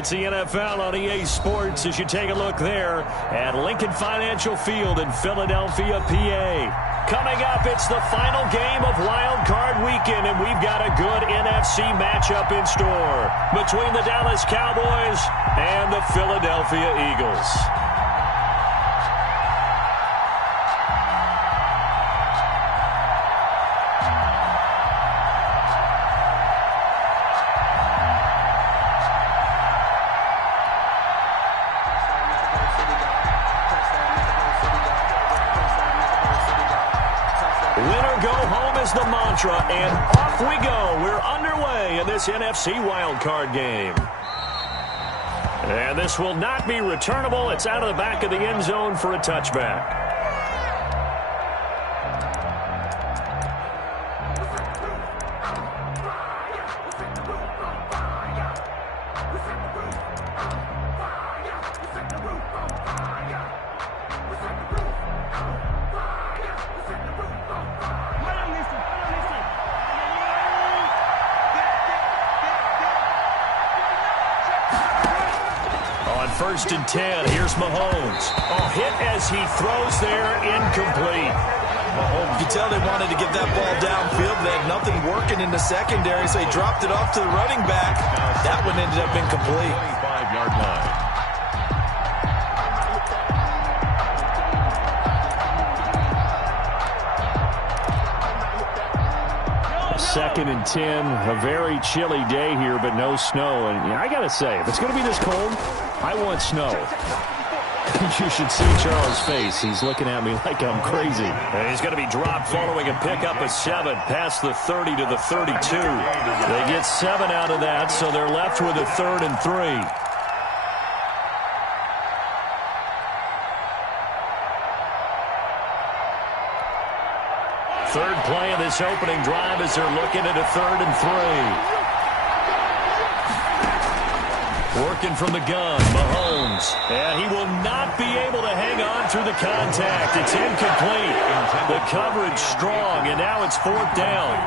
It's the NFL on EA Sports as you take a look there at Lincoln Financial Field in Philadelphia, PA. Coming up, it's the final game of Wild Card Weekend, and we've got a good NFC matchup in store between the Dallas Cowboys and the Philadelphia Eagles. The mantra, and off we go. We're underway in this NFC wildcard game. And this will not be returnable. It's out of the back of the end zone for a touchback. First and 10. Here's Mahomes. Hit as he throws there, incomplete. Mahomes, you can tell they wanted to get that ball downfield. They had nothing working in the secondary, so he dropped it off to the running back. That one ended up incomplete. 25-yard line. Second and 10. A very chilly day here, but no snow. And I got to say, if it's going to be this cold, I want snow. You should see Charles' face. He's looking at me like I'm crazy. And he's going to be dropped following a pickup of 7 past the 30 to the 32. They get 7 out of that, so they're left with a 3rd and 3. Third play of this opening drive as they're looking at a 3rd and 3. Working from the gun, Mahomes. And he will not be able to hang on through the contact. It's incomplete. The coverage strong, and now it's 4th down.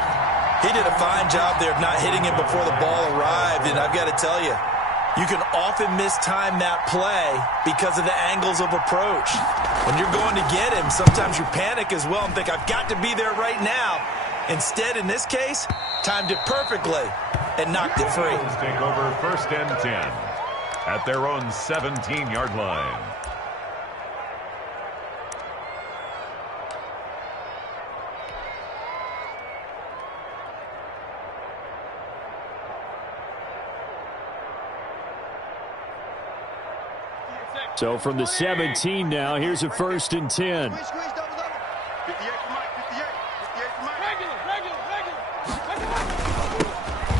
He did a fine job there of not hitting him before the ball arrived, and I've got to tell you, you can often mistime that play because of the angles of approach. When you're going to get him, sometimes you panic as well and think, I've got to be there right now. Instead, in this case, timed it perfectly and knocked it free. Take over 1st and 10 at their own 17-yard line. So from the 17 now, here's a 1st and 10.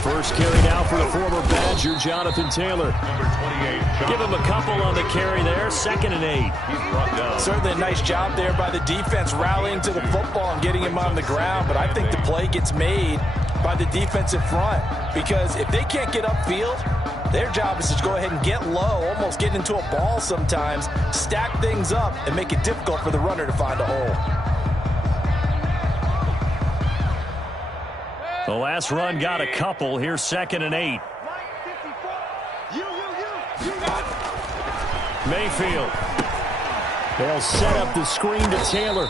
First carry now for the former Badger, Jonathan Taylor. Number 28. Give him a couple on the carry there. 2nd and 8. He's brought down. Certainly a nice job there by the defense rallying to the football and getting him on the ground. But I think the play gets made by the defensive front. Because if they can't get upfield, their job is to go ahead and get low, almost get into a ball sometimes, stack things up, and make it difficult for the runner to find a hole. The last run got a couple. Here's 2nd and 8. Mayfield. They'll set up the screen to Taylor.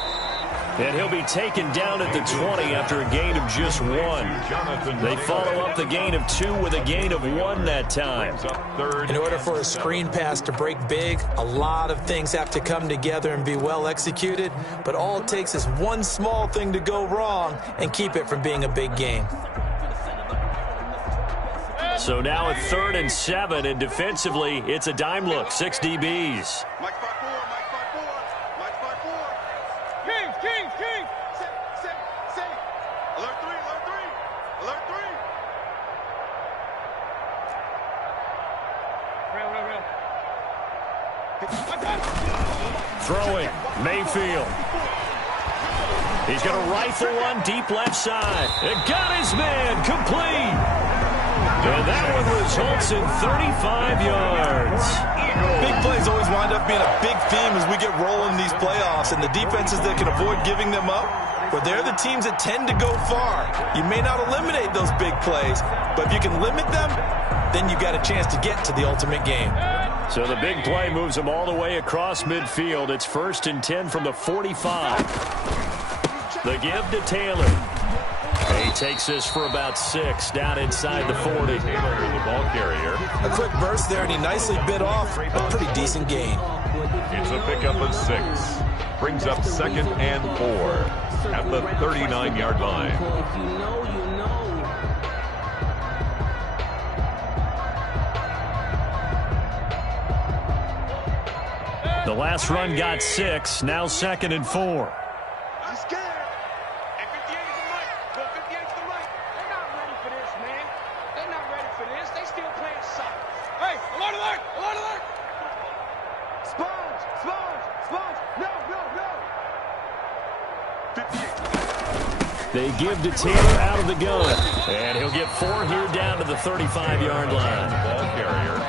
And he'll be taken down at the 20 after a gain of just 1. They follow up the gain of 2 with a gain of 1 that time. In order for a screen pass to break big, a lot of things have to come together and be well executed. But all it takes is one small thing to go wrong and keep it from being a big game. So now a 3rd and 7, and defensively, it's a dime look. 6 DBs. Throwing, Mayfield. He's going to rifle one deep left side. It got his man complete. And that one results in 35 yards. Big plays always wind up being a big theme as we get rolling these playoffs, and the defenses that can avoid giving them up, well, they're the teams that tend to go far. You may not eliminate those big plays, but if you can limit them, then you've got a chance to get to the ultimate game. So the big play moves them all the way across midfield. It's 1st and 10 from the 45. The give to Taylor. He takes this for about 6 down inside the 40. Taylor, the ball carrier. A quick burst there, and he nicely bit off a pretty decent gain. It's a pickup of 6. Brings up 2nd and 4 at the 39-yard line. The last run got 6. Now 2nd and 4. They give to Taylor out of the gun. And he'll get 4 here down to the 35-yard line. Ball carrier.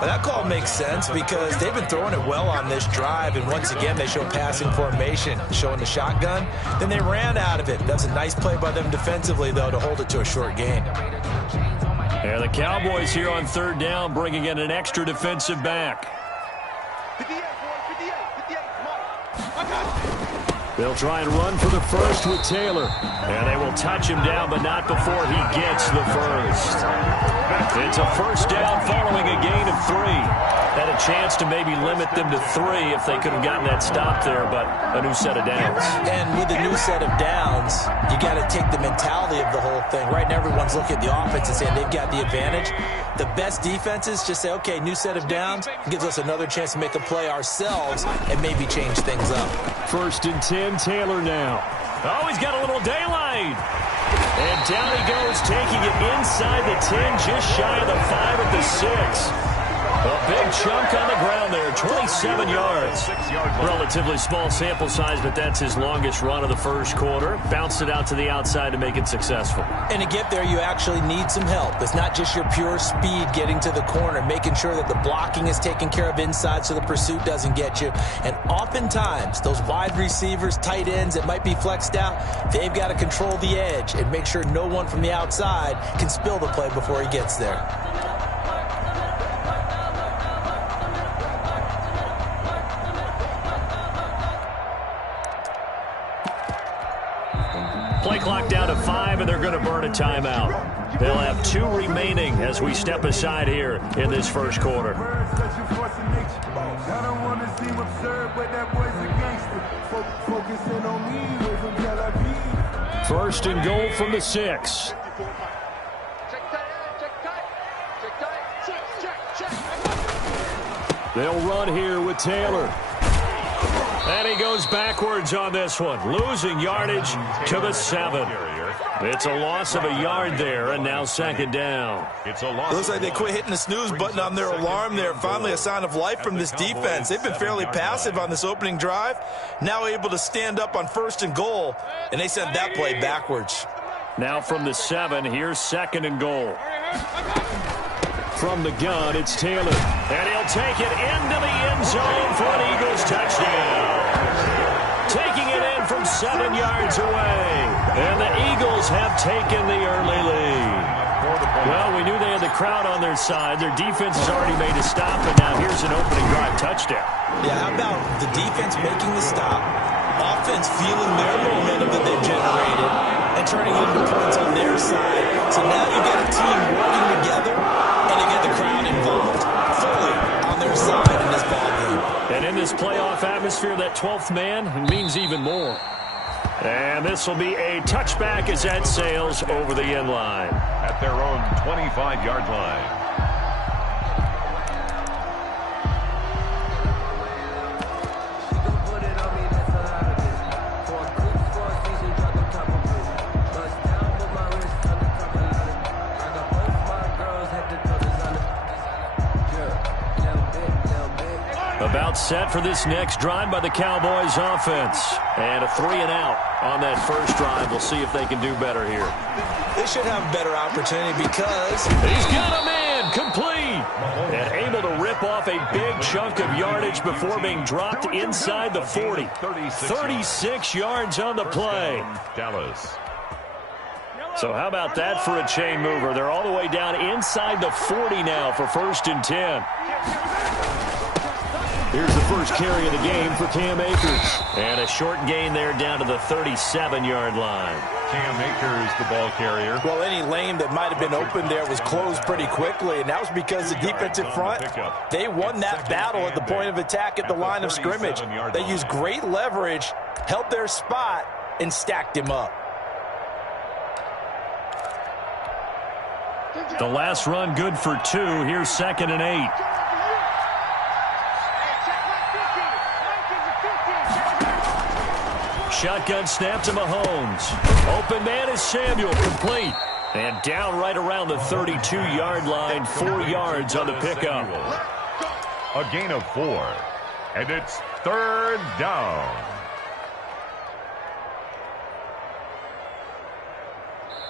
Well, that call makes sense because they've been throwing it well on this drive, and once again they show passing formation, showing the shotgun. Then they ran out of it. That's a nice play by them defensively, though, to hold it to a short gain. And the Cowboys here on 3rd down, bringing in an extra defensive back. They'll try and run for the first with Taylor. And they will touch him down, but not before he gets the first. It's a 1st down following a gain of 3. Had a chance to maybe limit them to 3 if they could have gotten that stop there, but a new set of downs. And with a new set of downs, you got to take the mentality of the whole thing. Right now, everyone's looking at the offense and saying they've got the advantage. The best defenses just say, okay, new set of downs, gives us another chance to make a play ourselves and maybe change things up. 1st and 10, Taylor now. Oh, he's got a little daylight. And down he goes, taking it inside the 10, just shy of the 5 at the 6. A big chunk on the ground there, 27 yards. Relatively small sample size, but that's his longest run of the first quarter. Bounced it out to the outside to make it successful. And to get there, you actually need some help. It's not just your pure speed getting to the corner, making sure that the blocking is taken care of inside so the pursuit doesn't get you. And oftentimes, those wide receivers, tight ends that might be flexed out, they've got to control the edge and make sure no one from the outside can spill the play before he gets there. Play clock down to 5, and they're going to burn a timeout. They'll have 2 remaining as we step aside here in this first quarter. 1st and goal from the 6. They'll run here with Taylor. And he goes backwards on this one, losing yardage to the 7. It's a loss of a yard there, and now 2nd down. It's a loss. Looks like they quit hitting the snooze button on their alarm there. Finally a sign of life from this defense. They've been fairly passive on this opening drive. Now able to stand up on 1st and goal, and they sent that play backwards. Now from the 7, here's 2nd and goal. From the gun, it's Taylor. And he'll take it into the end zone for an Eagles touchdown. Taking it in from 7 yards away. And the Eagles have taken the early lead. Well, we knew they had the crowd on their side. Their defense has already made a stop, and now here's an opening drive touchdown. Yeah, how about the defense making the stop, offense feeling their momentum that they've generated, and turning it into points on their side. So now you get a team working together, and you get the crowd involved fully on their side in this ballgame. And in this playoff atmosphere, that 12th man means even more. And this will be a touchback as that sails over the end line. At their own 25-yard line. About set for this next drive by the Cowboys offense. And a 3-and-out on that first drive. We'll see if they can do better here. They should have a better opportunity because he's got a man complete. And able to rip off a big chunk of yardage before being dropped inside the 40. 36 yards on the play. Dallas. So how about that for a chain mover? They're all the way down inside the 40 now for 1st and 10. Here's the first carry of the game for Cam Akers. And a short gain there down to the 37-yard line. Cam Akers, the ball carrier. Well, any lane that might have been open there was closed pretty quickly, and that was because the defensive front, they won that battle at the point of attack at the line of scrimmage. They used great leverage, held their spot, and stacked him up. The last run good for 2. Here's 2nd and 8. Shotgun snap to Mahomes. Open man is Samuel, complete. And down right around the 32-yard line, 4 yards on the pickup. A gain of 4. And it's 3rd down.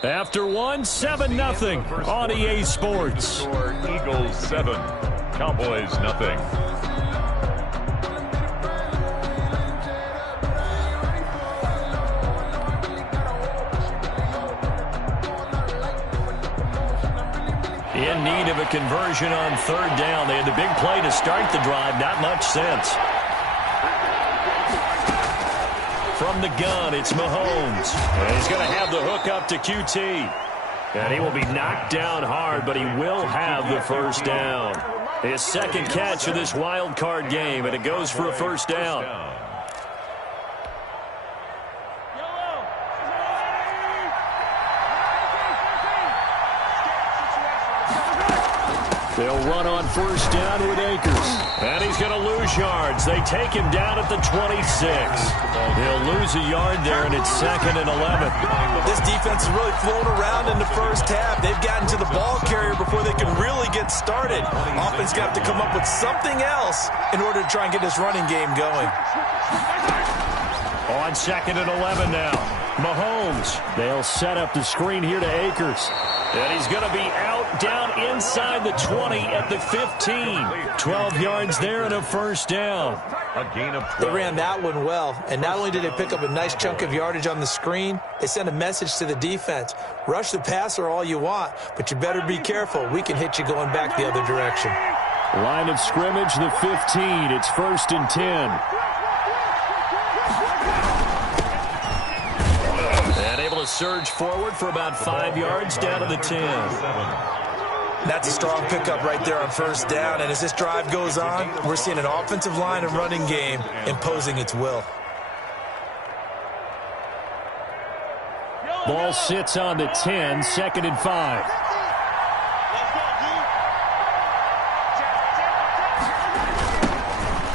After 1, 7-0 on EA Sports. Eagles 7, Cowboys nothing. In need of a conversion on 3rd down. They had the big play to start the drive. Not much sense. From the gun, it's Mahomes. And he's going to have the hook up to QT. And he will be knocked down hard, but he will have the 1st down. His 2nd catch of this wild card game, and it goes for a 1st down. They'll run on 1st down with Akers. And he's going to lose yards. They take him down at the 26. He'll lose a yard there, and it's 2nd and 11. This defense is really flown around in the first half. They've gotten to the ball carrier before they can really get started. Offense got to come up with something else in order to try and get this running game going. On 2nd and 11 now. Mahomes. They'll set up the screen here to Akers. And he's going to be out down inside the 20 at the 15. 12 yards there and a 1st down. A gain of 12. They ran that one well, and not only did they pick up a nice chunk of yardage on the screen, they sent a message to the defense. Rush the passer all you want, but you better be careful. We can hit you going back the other direction. Line of scrimmage, the 15. It's 1st and 10. Surge forward for about 5 yards down to the 10. That's a strong pickup right there on 1st down, and as this drive goes on, we're seeing an offensive line and running game imposing its will. Ball sits on the 10, 2nd and 5.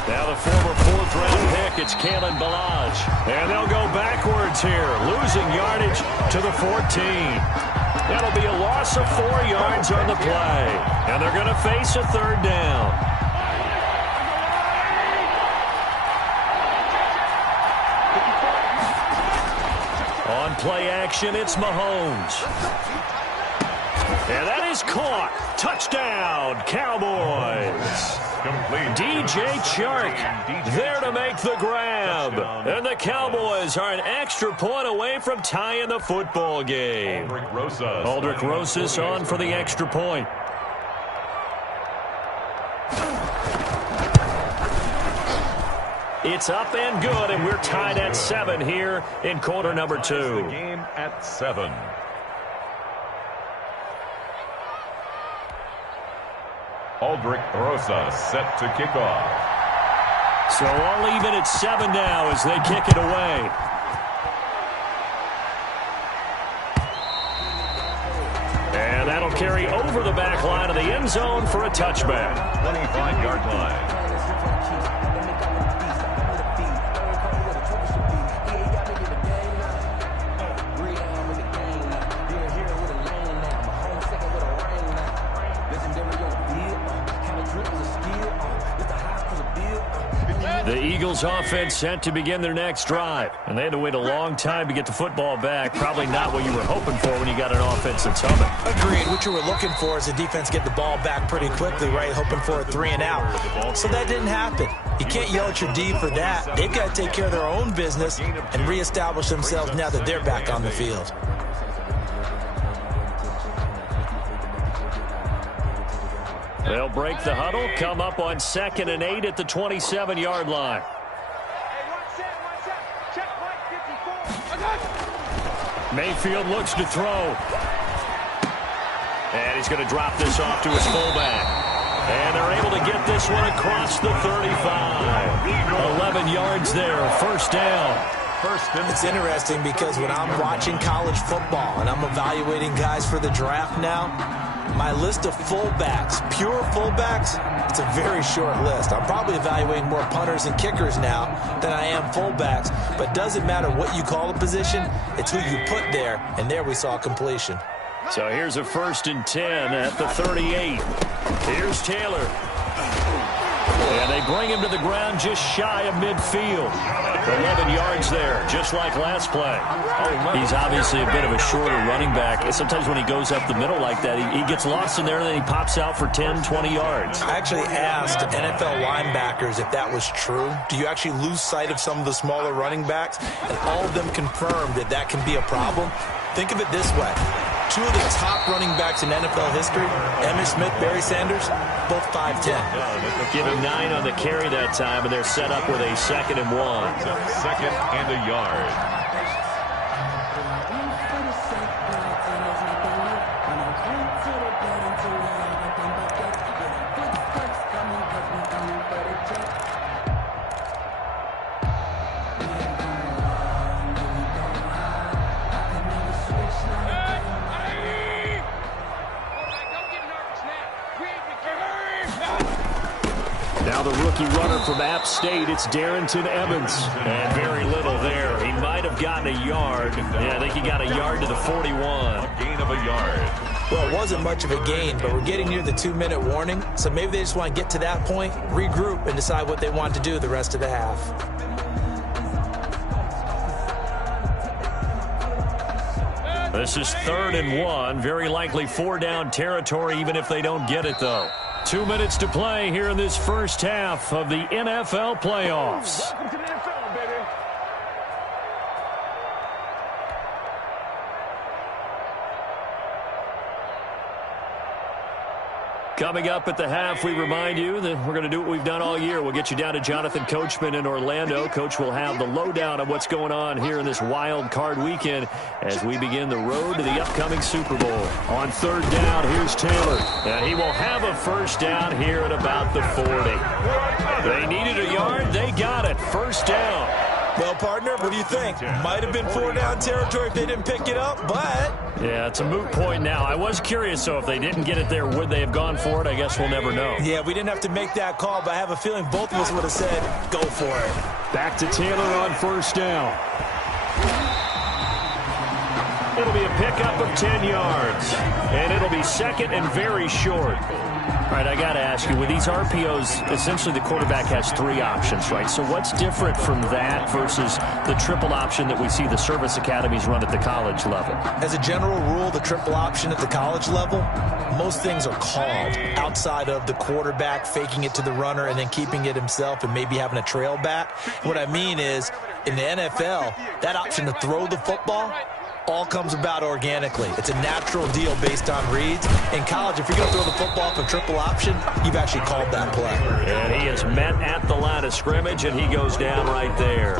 Now the former 4th-round pick, it's Kalen Ballage. And they'll go backwards here, losing yardage to the 14. That'll be a loss of 4 yards on the play. And they're going to face a 3rd down. On play action, it's Mahomes. And that is caught. Touchdown, Cowboys. Complete. DJ Chark there to make the grab. And the Cowboys are an extra point away from tying the football game. Aldrick Rosas on for the extra point. It's up and good, and we're tied at 7 here in quarter number 2. The game at 7. Aldrick Rosas set to kick off. So all even at 7 now as they kick it away. And that'll carry over the back line of the end zone for a touchback. 25-yard line. The Eagles offense set to begin their next drive. And they had to wait a long time to get the football back. Probably not what you were hoping for when you got an offense that's humming. Agreed. What you were looking for is the defense get the ball back pretty quickly, right? Hoping for a 3 and out. So that didn't happen. You can't yell at your D for that. They've got to take care of their own business and reestablish themselves now that they're back on the field. They'll break the huddle, come up on 2nd and 8 at the 27-yard line. Mayfield looks to throw. And he's going to drop this off to his fullback. And they're able to get this one across the 35. 11 yards there, first down. It's interesting because when I'm watching college football and I'm evaluating guys for the draft now, my list of fullbacks, pure fullbacks, it's a very short list. I'm probably evaluating more punters and kickers now than I am fullbacks. But it doesn't matter what you call a position, it's who you put there. And there we saw completion. So here's a 1st and 10 at the 38. Here's Taylor. And they bring him to the ground just shy of midfield. 11 yards there, just like last play. He's obviously a bit of a shorter running back. And sometimes when he goes up the middle like that, he gets lost in there, and then he pops out for 10, 20 yards. I actually asked NFL linebackers if that was true. Do you actually lose sight of some of the smaller running backs? And all of them confirmed that that can be a problem. Think of it this way. 2 of the top running backs in NFL history, Emmitt Smith, Barry Sanders, both 5'10". Give him 9 on the carry that time, and they're set up with a 2nd and 1. 2nd and a yard. Now the rookie runner from App State, it's Darrington Evans. And very little there. He might have gotten a yard. Yeah, I think he got a yard to the 41. A gain of a yard. Well, it wasn't much of a gain, but we're getting near the 2-minute warning. So maybe they just want to get to that point, regroup, and decide what they want to do the rest of the half. This is 3rd and 1. Very likely 4-down territory, even if they don't get it, though. 2 minutes to play here in this first half of the NFL playoffs. Welcome to the NFL, baby. Coming up at the half, we remind you that we're going to do what we've done all year. We'll get you down to Jonathan Coachman in Orlando. Coach will have the lowdown of what's going on here in this wild card weekend as we begin the road to the upcoming Super Bowl. On 3rd down, here's Taylor. And he will have a first down here at about the 40. They needed a yard. They got it. First down. Well, partner, what do you think? Might have been 4-down territory if they didn't pick it up, but... Yeah, it's a moot point now. I was curious, so if they didn't get it there, would they have gone for it? I guess we'll never know. Yeah, we didn't have to make that call, but I have a feeling both of us would have said, go for it. Back to Taylor on first down. It'll be a pickup of 10 yards, and it'll be 2nd and very short. All right, I got to ask you, with these RPOs, essentially the quarterback has 3 options, right? So what's different from that versus the triple option that we see the service academies run at the college level? As a general rule, the triple option at the college level, most things are called outside of the quarterback faking it to the runner and then keeping it himself and maybe having a trail back. What I mean is, in the NFL, that option to throw the football all comes about organically. It's a natural deal based on reads. In college, if you're going to throw the football for triple option, you've actually called that play. And he is met at the line of scrimmage, and he goes down right there.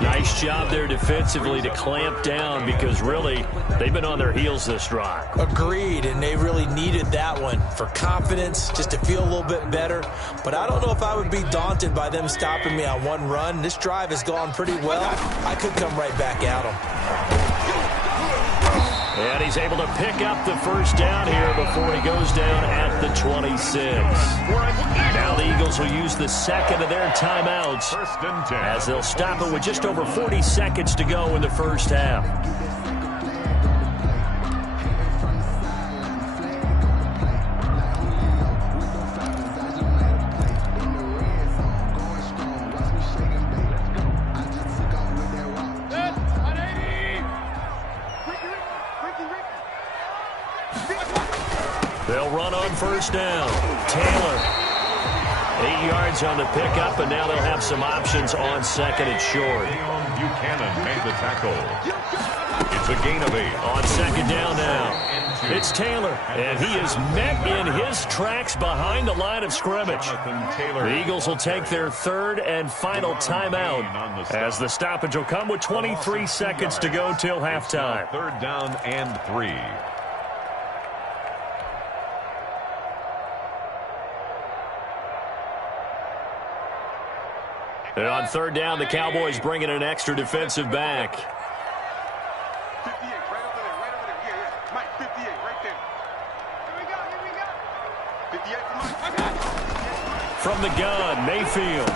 Nice job there defensively to clamp down because really they've been on their heels this drive. Agreed, and they really needed that one for confidence, just to feel a little bit better. But I don't know if I would be daunted by them stopping me on one run. This drive has gone pretty well. I could come right back at them. And he's able to pick up the first down here before he goes down at the 26. Now the Eagles will use the second of their timeouts as they'll stop it with just over 40 seconds to go in the first half. They'll run on first down. Taylor. 8 yards on the pickup, and now they'll have some options on second and short. Buchanan made the tackle. It's a gain of 8. On second down now. It's Taylor, and he is met in his tracks behind the line of scrimmage. The Eagles will take their third and final timeout as the stoppage will come with 23 seconds to go till halftime. Third down and 3. And on third down, the Cowboys bring in an extra defensive back. From the gun, Mayfield.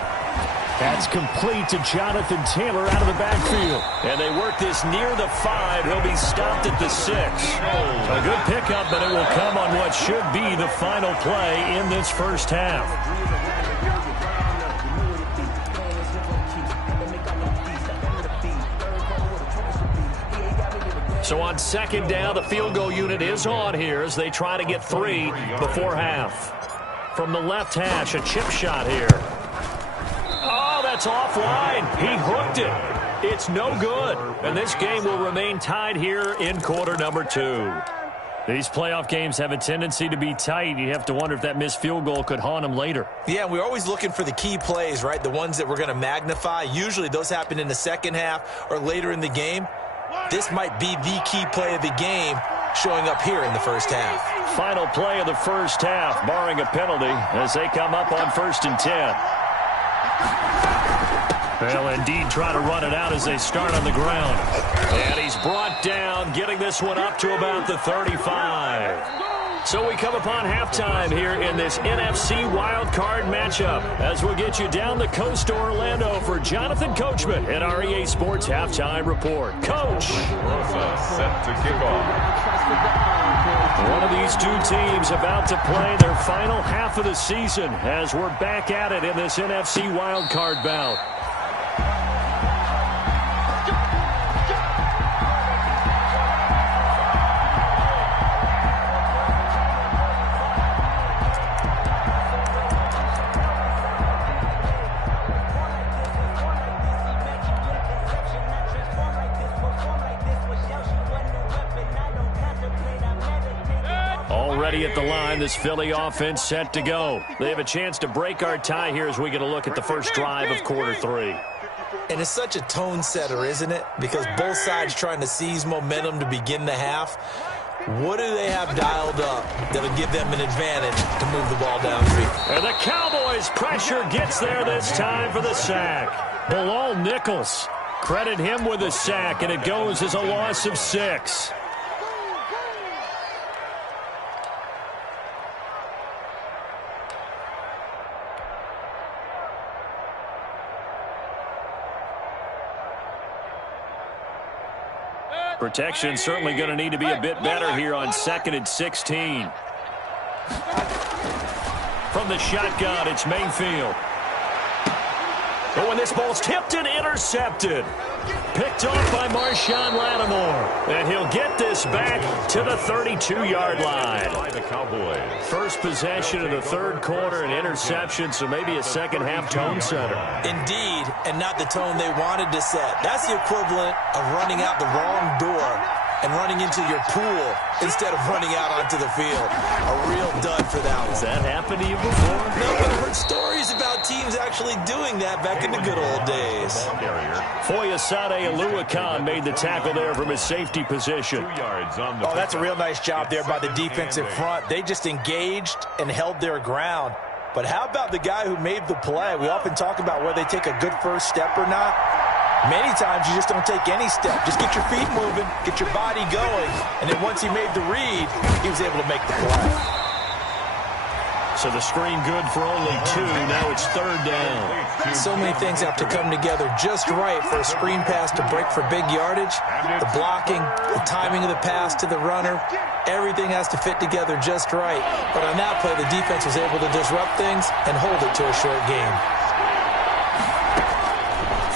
That's complete to Jonathan Taylor out of the backfield. And they work this near the 5. He'll be stopped at the 6. A good pickup, but it will come on what should be the final play in this first half. So on second down, the field goal unit is on here as they try to get 3 before half. From the left hash, a chip shot here. Oh, that's offline. He hooked it. It's no good. And this game will remain tied here in quarter number 2. These playoff games have a tendency to be tight. You have to wonder if that missed field goal could haunt them later. Yeah, we're always looking for the key plays, right? The ones that we're going to magnify. Usually those happen in the second half or later in the game. This might be the key play of the game showing up here in the first half. Final play of the first half, barring a penalty, as they come up on 1st and 10. They'll indeed try to run it out as they start on the ground. And he's brought down, getting this one up to about the 35. So we come upon halftime here in this NFC wildcard matchup as we'll get you down the coast to Orlando for Jonathan Coachman at our EA Sports Halftime Report. Coach. Set to kick off. One of these two teams about to play their final half of the season as we're back at it in this NFC wildcard bout. Already at the line, this Philly offense set to go. They have a chance to break our tie here as we get a look at the first drive of quarter 3. And it's such a tone setter, isn't it? Because both sides trying to seize momentum to begin the half. What do they have dialed up that'll give them an advantage to move the ball downfield? And the Cowboys' pressure gets there this time for the sack. Bilal Nichols, credit him with a sack, and it goes as a loss of 6. Protection certainly going to need to be a bit better here on 2nd and 16. From the shotgun, it's Mayfield. Oh, and this ball's tipped and intercepted. Picked off by Marshawn Lattimore. And he'll get this back to the 32-yard line. By the Cowboys. First possession of the third quarter, an interception, so maybe a second-half tone setter. Indeed, and not the tone they wanted to set. That's the equivalent of running out the wrong door and running into your pool instead of running out onto the field. A real dud for that one. Has that happened to you before? No, but I've heard stories about teams actually doing that back in the good old days. Foyesade Aluakan made the tackle there from his safety position. 2 yards on the Oh, that's a real nice job there by the defensive front. They just engaged and held their ground. But how about the guy who made the play? We often talk about whether they take a good first step or not. Many times you just don't take any step. Just get your feet moving, get your body going, and then once he made the read, he was able to make the play. So the screen good for only 2. Now it's third down. So many things have to come together just right for a screen pass to break for big yardage. The blocking, the timing of the pass to the runner, everything has to fit together just right. But on that play, the defense was able to disrupt things and hold it to a short game.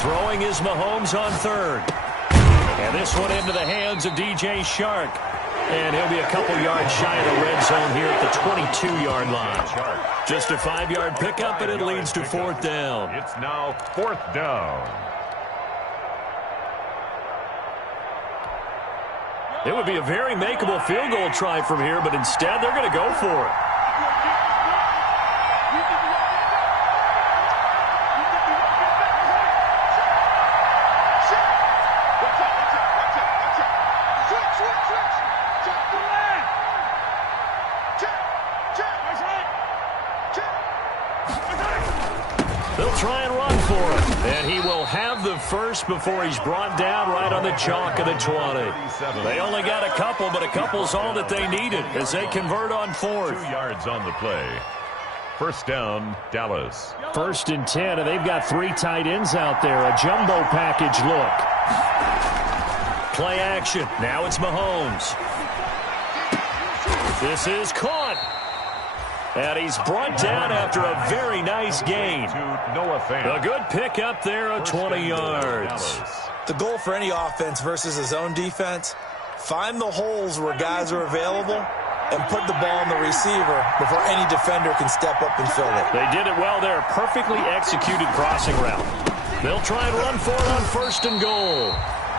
Throwing is Mahomes on third. And this one into the hands of DJ Shark. And he'll be a couple yards shy of the red zone here at the 22-yard line. Just a 5-yard pickup, and it leads to 4th down. It's now 4th down. It would be a very makeable field goal try from here, but instead they're going to go for it. They'll try and run for it. And he will have the first before he's brought down right on the chalk of the 20. They only got a couple, but a couple's all that they needed as they convert on 4th. 2 yards on the play. 1st down, Dallas. 1st and 10, and they've got 3 tight ends out there. A jumbo package look. Play action. Now it's Mahomes. This is caught. And he's brought down after a very nice gain. A good pickup there of 20 yards. The goal for any offense versus a zone defense, find the holes where guys are available and put the ball on the receiver before any defender can step up and fill it. They did it well there. Perfectly executed crossing route. They'll try and run for it on 1st and goal.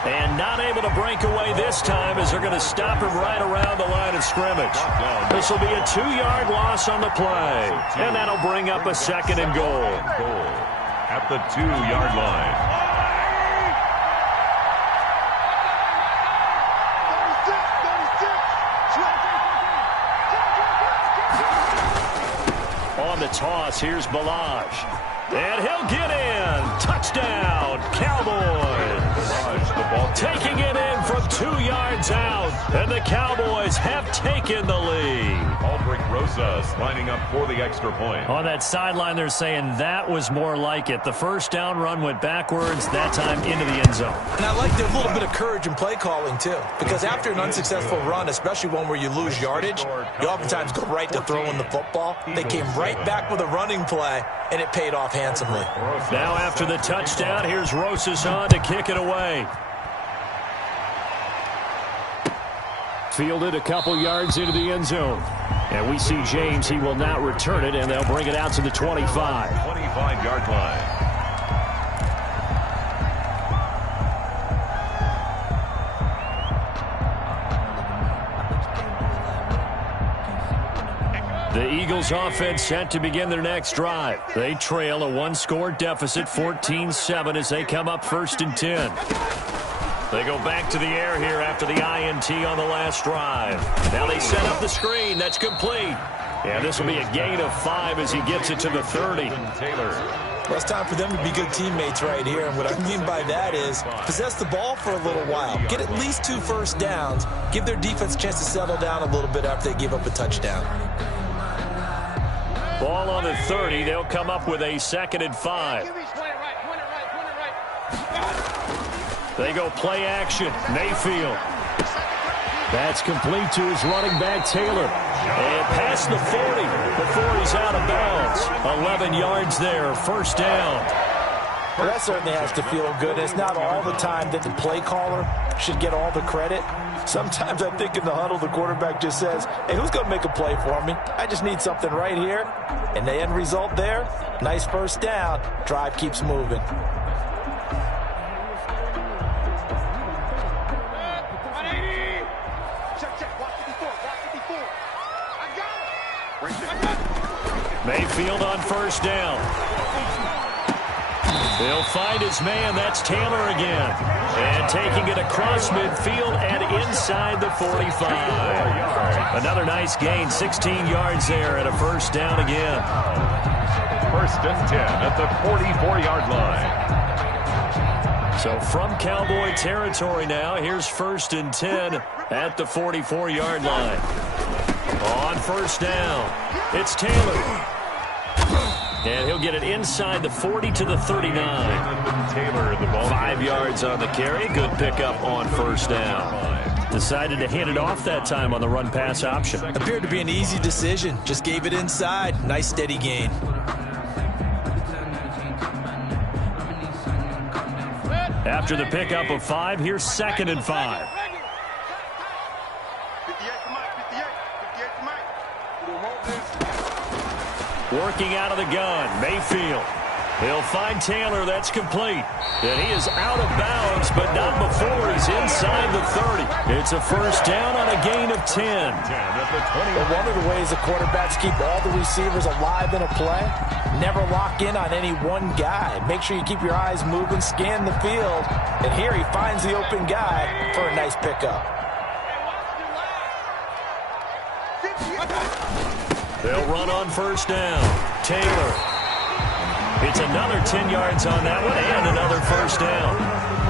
And not able to break away this time as they're going to stop him right around the line of scrimmage. This will be a 2-yard loss on the play. And that'll bring up a 2nd and goal. At the 2-yard line. On the toss, here's Balaj. And he'll get in. Touchdown, Cowboys. Taking it in from 2 yards out. And the Cowboys have taken the lead. Aldrich Rosas lining up for the extra point. On that sideline, they're saying that was more like it. The 1st down run went backwards, that time into the end zone. And I like a little bit of courage in play calling, too. Because after an unsuccessful run, especially one where you lose yardage, you oftentimes go right to throwing the football. They came right back with a running play, and it paid off handsomely. Now after the touchdown, here's Rosas on to kick it away. Fielded a couple yards into the end zone. And we see James. He will not return it, and they'll bring it out to the 25. 25-yard line. The Eagles offense set to begin their next drive. They trail a 1-score deficit, 14-7, as they come up 1st and 10. They go back to the air here after the INT on the last drive. Now they set up the screen. That's complete. And this will be a gain of 5 as he gets it to the 30. Well, it's time for them to be good teammates right here. And what I mean by that is possess the ball for a little while. Get at least 2 first downs. Give their defense a chance to settle down a little bit after they give up a touchdown. Ball on the 30. They'll come up with a 2nd and 5. They go play action. Mayfield. That's complete to his running back, Taylor. And past the 40 before he's out of bounds. 11 yards there, 1st down. Well, that certainly has to feel good. It's not all the time that the play caller should get all the credit. Sometimes I think in the huddle, the quarterback just says, hey, who's going to make a play for me? I just need something right here. And the end result there, nice 1st down. Drive keeps moving. Mayfield on 1st down. They'll find his man. That's Taylor again. And taking it across midfield and inside the 45. Another nice gain, 16 yards there and a 1st down again. 1st and 10 at the 44-yard line. So from Cowboy territory now, here's 1st and 10 at the 44-yard line. On 1st down, it's Taylor. And he'll get it inside the 40 to the 39. Taylor, the ball 5 yards on the carry. Good pickup on 1st down. Decided to hand it off that time on the run-pass option. Appeared to be an easy decision. Just gave it inside. Nice steady gain. After the pickup of 5, here's 2nd and 5. Working out of the gun, Mayfield. He'll find Taylor. That's complete. And he is out of bounds, but not before he's inside the 30. It's a first down on a gain of 10. Well, one of the ways the quarterbacks keep all the receivers alive in a play, never lock in on any one guy. Make sure you keep your eyes moving, scan the field. And here he finds the open guy for a nice pickup. They'll run on first down. Taylor. It's another 10 yards on that one and another first down.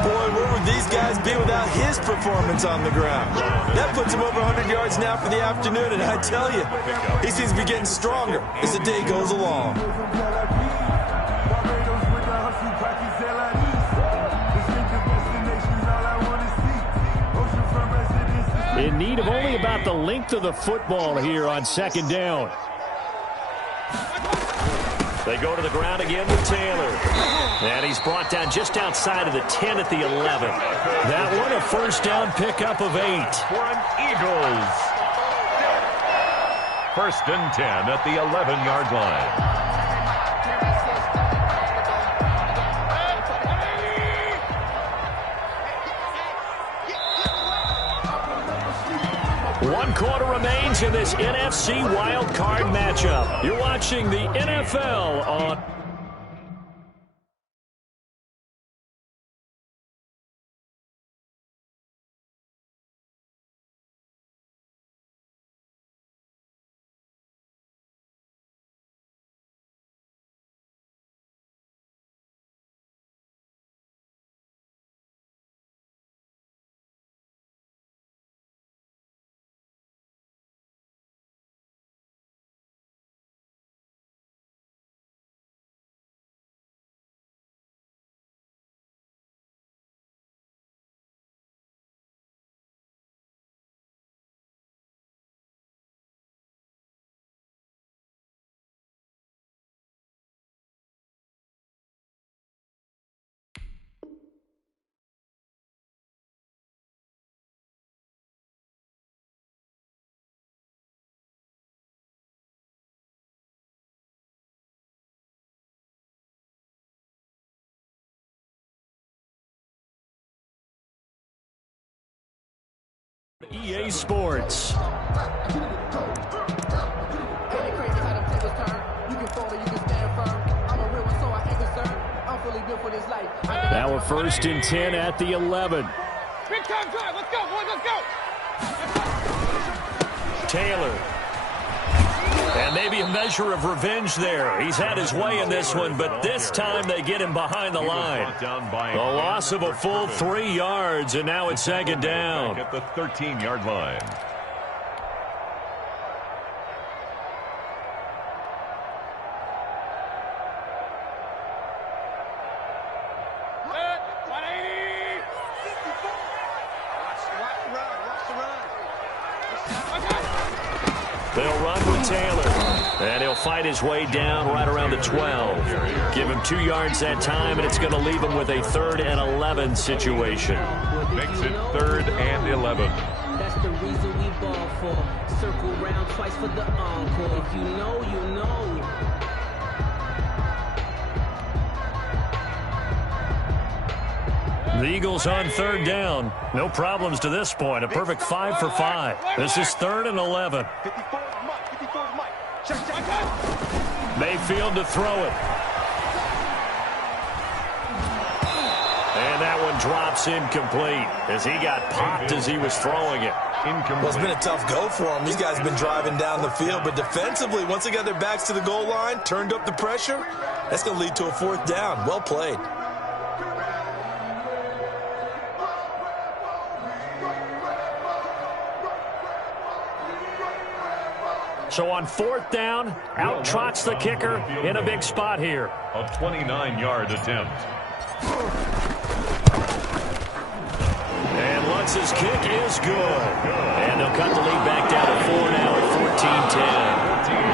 Boy, where would these guys be without his performance on the ground? That puts him over 100 yards now for the afternoon, and I tell you, he seems to be getting stronger as the day goes along. In need of only about the length of the football here on second down. They go to the ground again with Taylor. And he's brought down just outside of the 10 at the 11. That one a first down pickup of 8. For an Eagles. First and 10 at the 11-yard line. One quarter remains in this NFC wild card matchup. You're watching the NFL on EA Sports. Now a first and 10 at the 11. Big time drive. Let's go, boys. Let's go. Taylor. And maybe a measure of revenge there. He's had his way in this one, but this time they get him behind the line. The loss of a full 3 yards, and now it's second down. At the 13-yard line. They'll run with Taylor. And he'll fight his way down right around the 12. Give him 2 yards that time, and it's going to leave him with a 3rd and 11 situation. Makes it 3rd and 11. That's the reason we ball for. Circle round twice for the encore. If you know, you know. The Eagles on 3rd down. No problems to this point. A perfect 5 for 5. This is 3rd and 11. Mayfield to throw it. And that one drops incomplete as he got popped as he was throwing it. Well, it's been a tough go for him. These guys have been driving down the field, but defensively, once they got their backs to the goal line, turned up the pressure, that's going to lead to a 4th down. Well played. So on 4th down, out trots the kicker in a big spot here. A 29-yard attempt. And Lutz's kick is good. And they'll cut the lead back down to 4 now at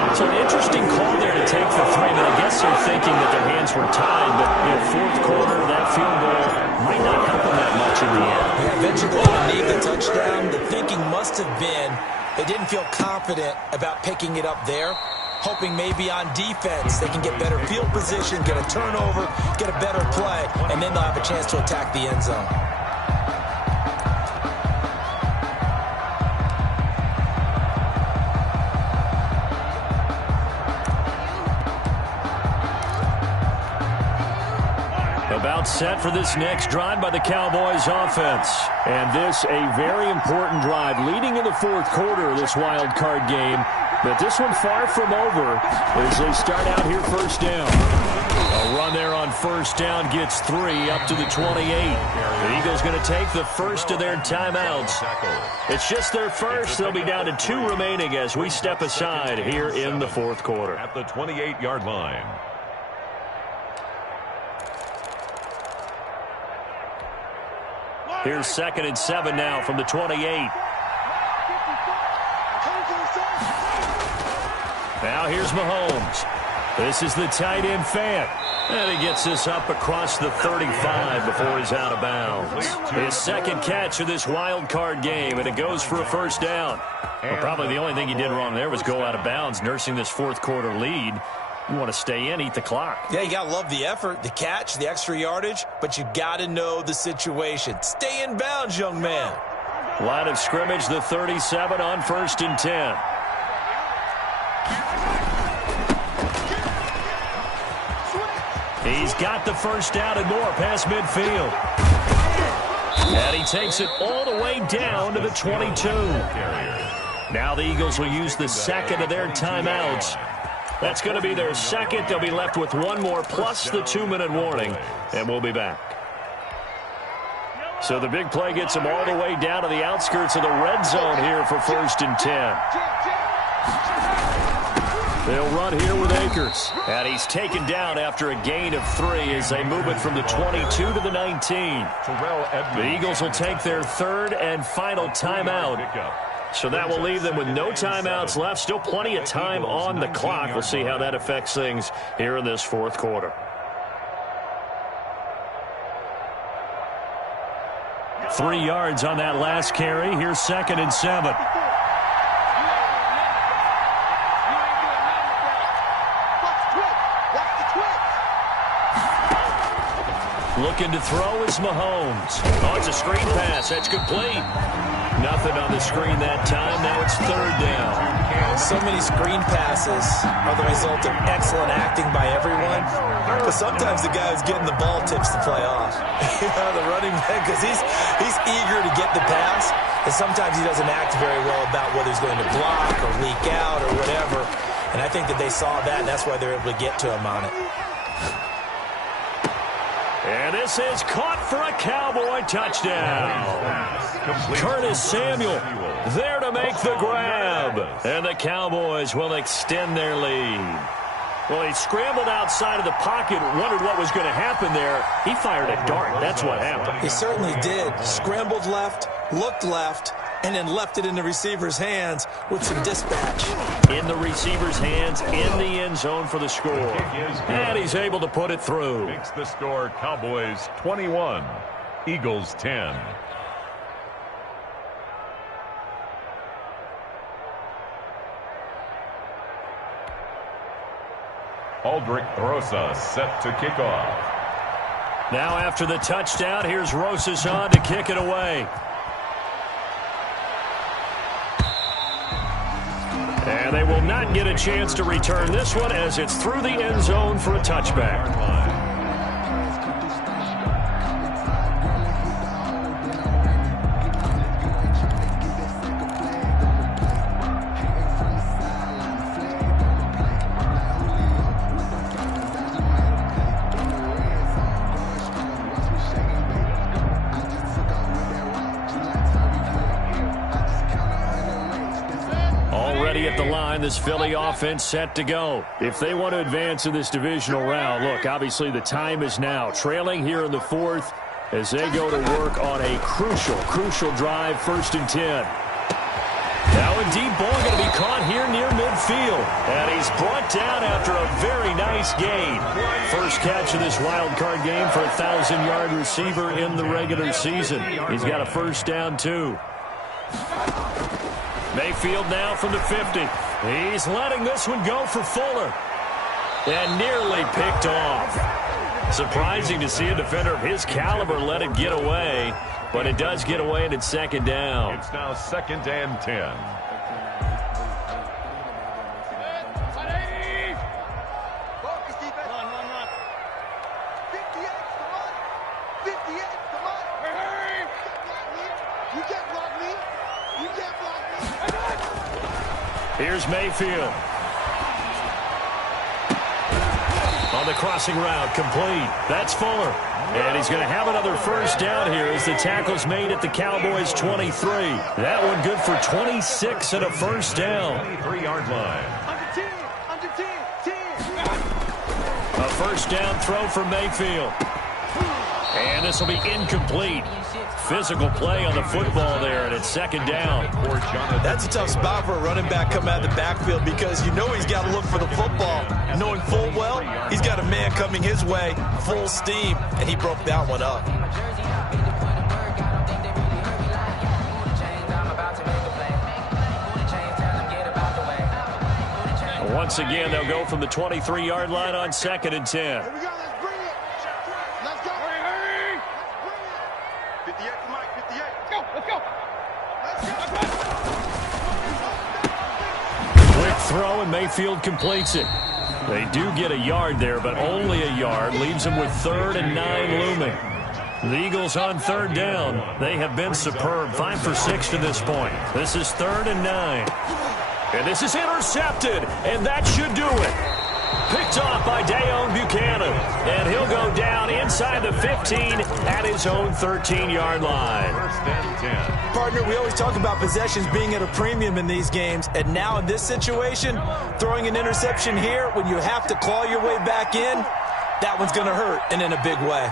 14-10. So an interesting call there to take for 3, but I guess they're thinking that their hands were tied. But, you know, 4th quarter, that field goal might not help them that much in the end. Yeah, eventually they need the touchdown. The thinking must have been they didn't feel confident about picking it up there. hoping maybe on defense they can get better field position, get a turnover, get a better play, and then they'll have a chance to attack the end zone. About set for this next drive by the Cowboys offense. And this a very important drive leading in the fourth quarter of this wild card game. But this one far from over as they start out here first down. A run there on first down gets 3 up to the 28. The Eagles going to take the first of their timeouts. It's just their first. They'll be down to 2 remaining as we step aside here in the fourth quarter. At the 28-yard line. Here's 2nd and 7 now from the 28. Now here's Mahomes. This is the tight end Fant. And he gets this up across the 35 before he's out of bounds. His second catch of this wild card game, and it goes for a first down. Well, probably the only thing he did wrong there was go out of bounds, nursing this fourth quarter lead. You want to stay in, eat the clock. Yeah, you got to love the effort, the catch, the extra yardage, but you got to know the situation. Stay in bounds, young man. Line of scrimmage, the 37 on 1st and 10. He's got the first down and more past midfield. And he takes it all the way down to the 22. Now the Eagles will use the second of their timeouts. That's going to be their second. They'll be left with one more plus the 2-minute warning, and we'll be back. So the big play gets them all the way down to the outskirts of the red zone here for 1st and 10. They'll run here with Akers. And he's taken down after a gain of 3 as they move it from the 22 to the 19. The Eagles will take their third and final timeout. So that will leave them with no timeouts left. Still plenty of time on the clock. We'll see how that affects things here in this fourth quarter. 3 yards on that last carry. Here's 2nd and 7. Looking to throw is Mahomes. Oh, it's a screen pass. That's complete. Nothing on the screen that time. Now it's 3rd down. So many screen passes are the result of excellent acting by everyone. But sometimes the guy who's getting the ball tips the play off. The running back, because he's eager to get the pass. And sometimes he doesn't act very well about whether he's going to block or leak out or whatever. And I think that they saw that, and that's why they're able to get to him on it. And this is caught for a Cowboy touchdown. Curtis Samuel there to make the grab. And the Cowboys will extend their lead. Well, he scrambled outside of the pocket, wondered what was going to happen there. He fired a dart. That's what happened. He certainly did. Scrambled left, looked left, and then left it in the receiver's hands with some dispatch. In the receiver's hands, in the end zone for the score. And he's able to put it through. Makes the score Cowboys 21, Eagles 10. Aldrich Rosa set to kick off. Now after the touchdown, here's Rosas on to kick it away. And they will not get a chance to return this one as it's through the end zone for a touchback. At the line, this Philly offense set to go. If they want to advance in this divisional round, look, obviously the time is now. Trailing here in the fourth as they go to work on a crucial drive, 1st and 10. Now a deep ball going to be caught here near midfield. And he's brought down after a very nice gain. First catch of this wild card game for a 1,000-yard receiver in the regular season. He's got a first down, too. Mayfield now from the 50. He's letting this one go for Fuller. And nearly picked off. Surprising to see a defender of his caliber let it get away, but it does get away and it's second down. It's now 2nd and 10. Here's Mayfield. On the crossing route, complete. That's Fuller. And he's going to have another first down here as the tackle's made at the Cowboys' 23. That one good for 26 and a first down. 23-yard line. A first down throw for Mayfield. And this will be incomplete. Physical play on the football there, and it's second down. That's a tough spot for a running back coming out of the backfield because you know he's got to look for the football, knowing full well he's got a man coming his way, full steam, and he broke that one up. Once again, they'll go from the 23-yard line on 2nd and 10. Here we go. Let's bring it. Let's go. Hurry. 58 to Mike. 58. Let's go. Quick throw, and Mayfield completes it. They do get a yard there, but only a yard. Leaves them with 3rd and 9 looming. The Eagles on 3rd down. They have been superb. 5 for 6 to this point. This is 3rd and 9. And this is intercepted, and that should do it. Picked off by Dayon Buchanan, and he'll go down inside the 15 at his own 13-yard line. 1st and 10. Partner, we always talk about possessions being at a premium in these games, and now in this situation, throwing an interception here when you have to claw your way back in, that one's going to hurt, and in a big way.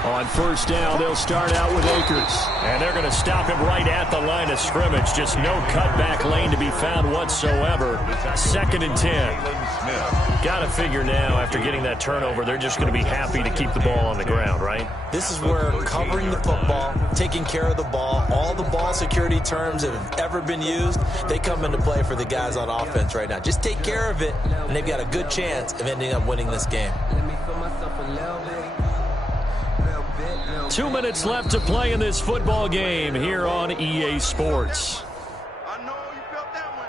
On first down, they'll start out with Akers. And they're going to stop him right at the line of scrimmage. Just no cutback lane to be found whatsoever. 2nd and 10. Got to figure now, after getting that turnover, they're just going to be happy to keep the ball on the ground, right? This is where covering the football, taking care of the ball, all the ball security terms that have ever been used, they come into play for the guys on offense right now. Just take care of it, and they've got a good chance of ending up winning this game. 2 minutes left to play in this football game here on EA Sports. I know you felt that one.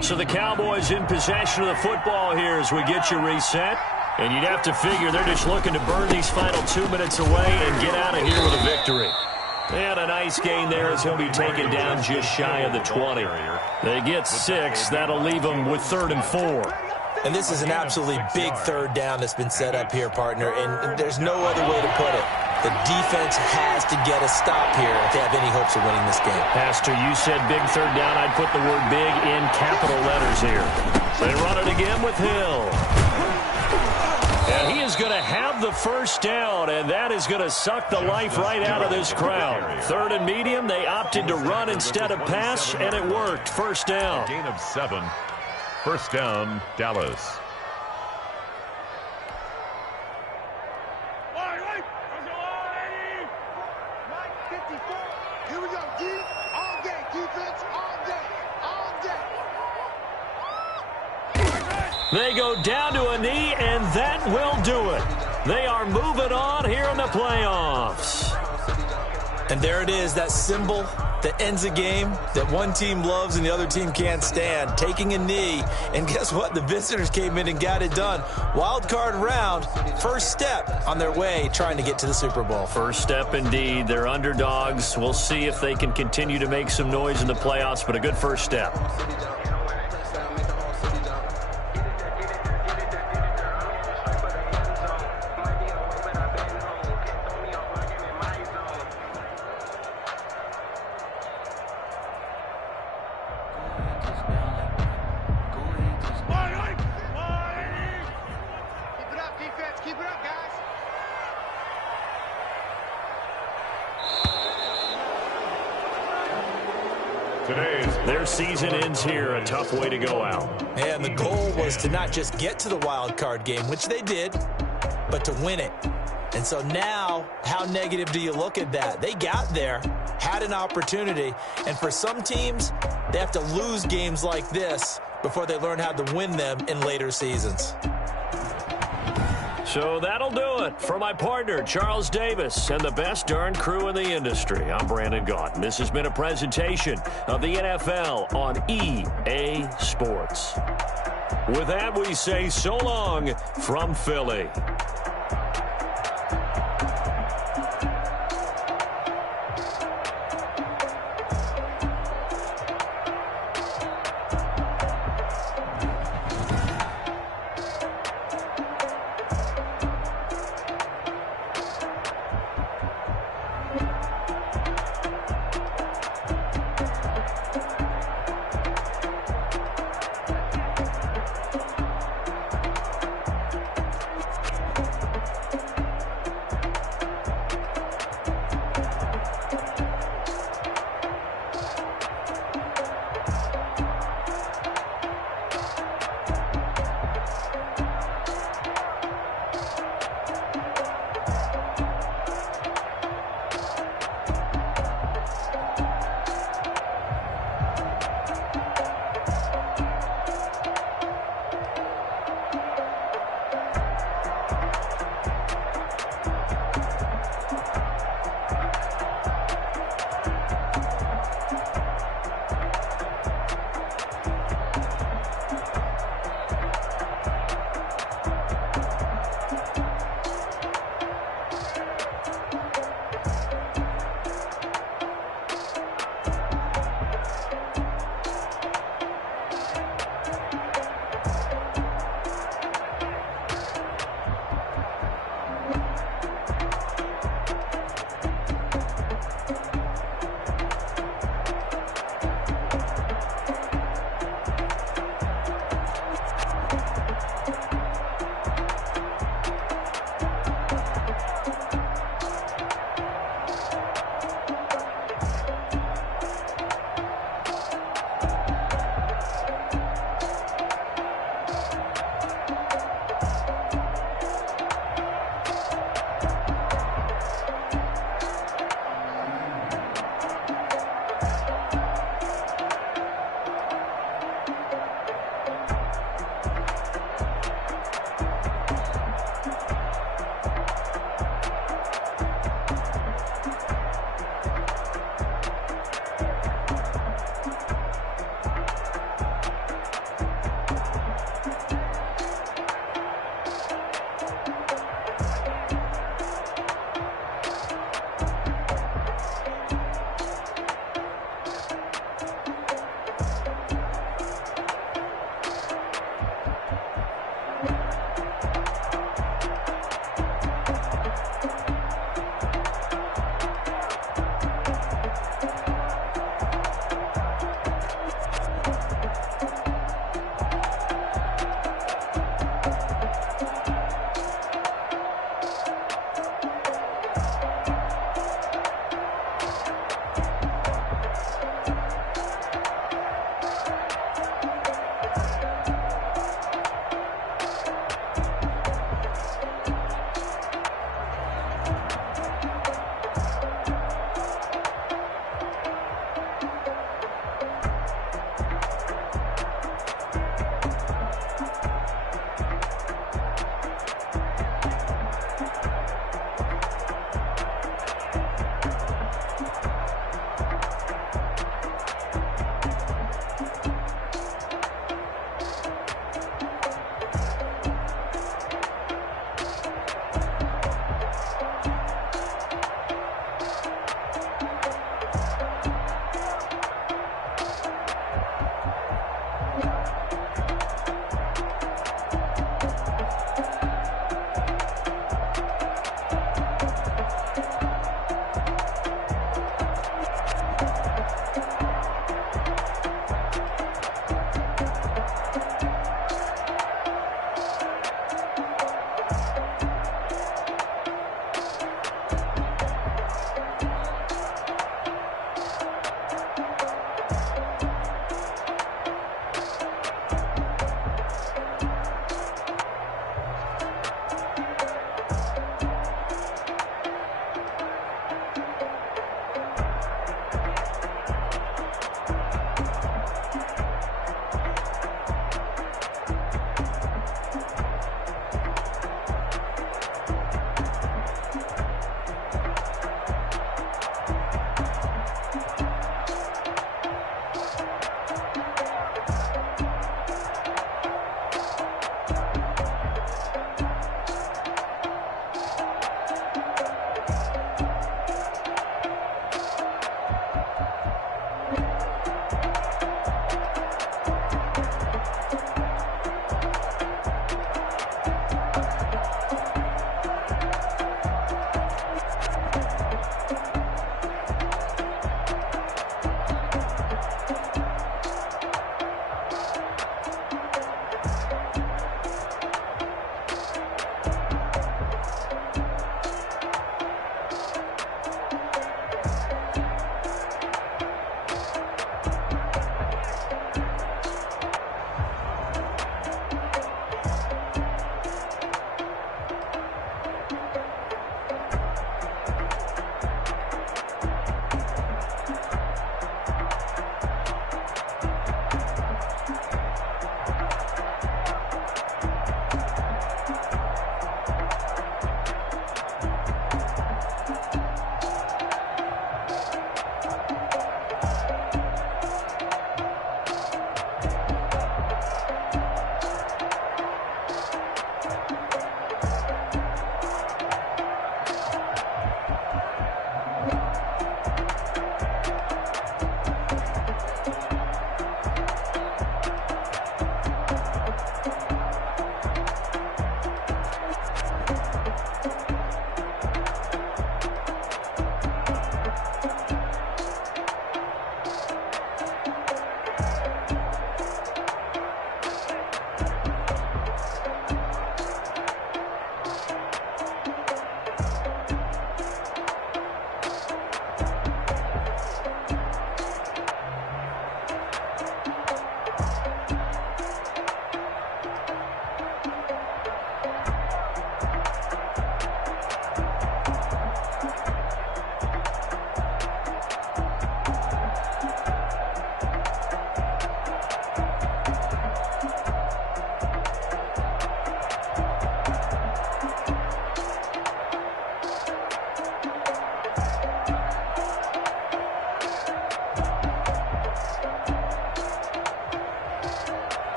So the Cowboys in possession of the football here as we get you reset. And you'd have to figure they're just looking to burn these final 2 minutes away and get out of here with a victory. And a nice gain there as he'll be taken down just shy of the 20. They get 6. That'll leave them with 3rd and 4. And this is an absolutely big 3rd down that's been set up here, partner, and there's no other way to put it. The defense has to get a stop here if they have any hopes of winning this game. Pastor, you said big 3rd down. I'd put the word big in capital letters here. They run it again with Hill. And he is going to have the first down, and that is going to suck the life right out of this crowd. 3rd and medium, they opted to run instead of pass, and it worked. First down. Gain of 7. First down, Dallas. Mike, 54. Here we go, D. All day. Defense, all day. All day. They go down to a knee, and that will do it. They are moving on here in the playoffs. And there it is, that symbol that ends a game that one team loves and the other team can't stand, taking a knee. And guess what? The visitors came in and got it done. Wild card round, first step on their way trying to get to the Super Bowl. First step indeed. They're underdogs. We'll see if they can continue to make some noise in the playoffs, but a good first step. Their season ends here, a tough way to go out. And the goal was to not just get to the wild card game, which they did, but to win it. And so now, how negative do you look at that? They got there, had an opportunity, and for some teams, they have to lose games like this before they learn how to win them in later seasons. So that'll do it for my partner, Charles Davis, and the best darn crew in the industry. I'm Brandon Gaudin. This has been a presentation of the NFL on EA Sports. With that, we say so long from Philly.